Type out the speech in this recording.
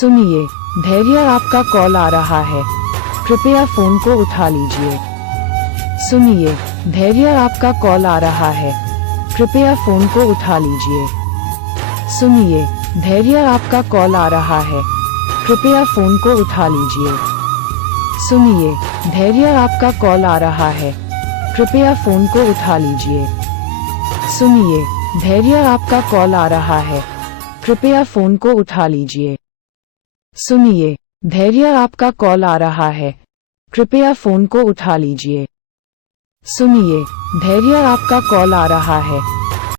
सुनिए, धैर्य आपका कॉल आ रहा है, कृपया फोन को उठा लीजिए। सुनिए, धैर्य आपका कॉल आ रहा है, कृपया फोन को उठा लीजिए। सुनिए, धैर्य आपका कॉल आ रहा है, कृपया फोन को उठा लीजिए। सुनिए, धैर्य आपका कॉल आ रहा है, कृपया फोन को उठा लीजिए। सुनिए, धैर्य आपका कॉल आ रहा है, कृपया फोन को उठा लीजिए। सुनिए, धैर्य आपका कॉल आ रहा है, कृपया फोन को उठा लीजिए। सुनिए, धैर्य आपका कॉल आ रहा है,